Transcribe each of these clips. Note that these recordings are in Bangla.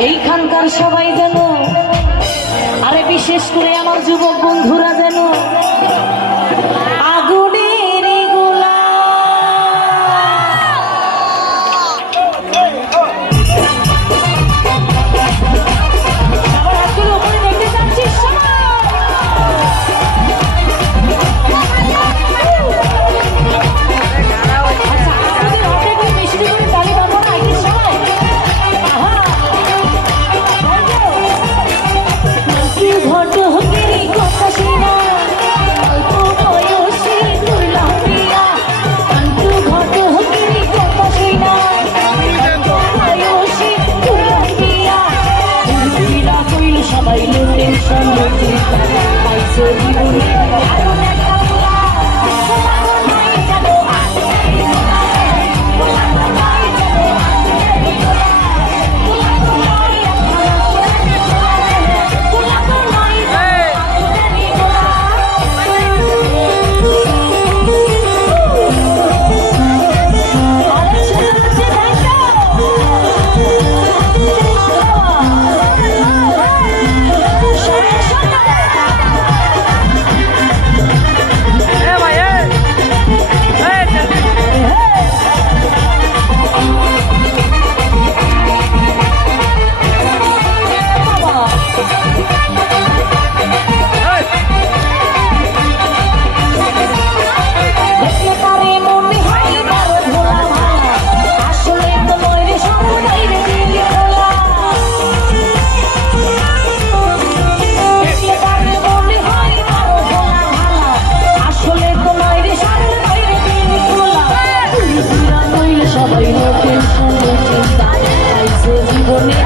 এইখানকার সবাই যেন আরে বিশেষ করে আমার যুবক বন্ধুরা যেন May lutin sa mga kita Ay sa ibon সবাই নতুন সুন্দর জীবনে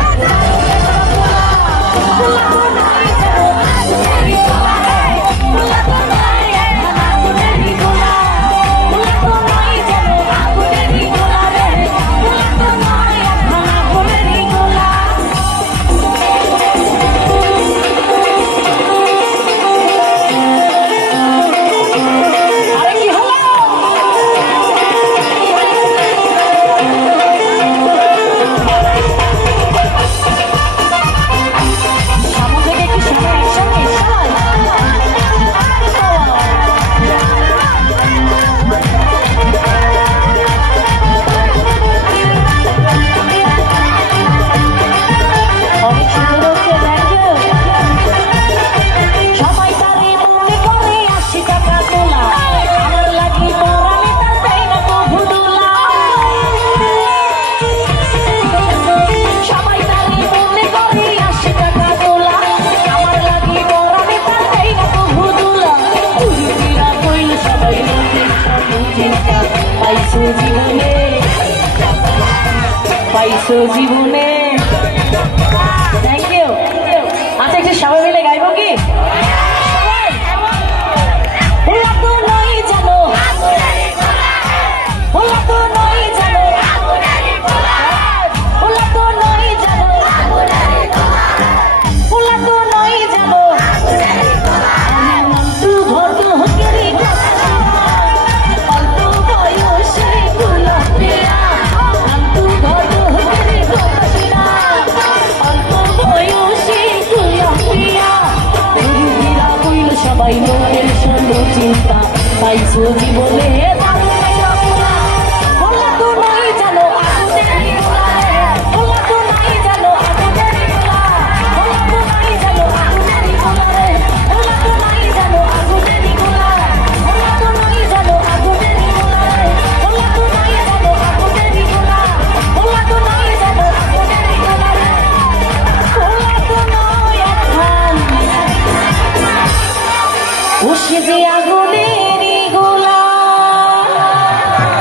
পাইছো জীবনে। পাইছো জীবনে থ্যাংক ইউ আচ্ছা একটু সবাই মিলে গাইব কি? mais um de momento.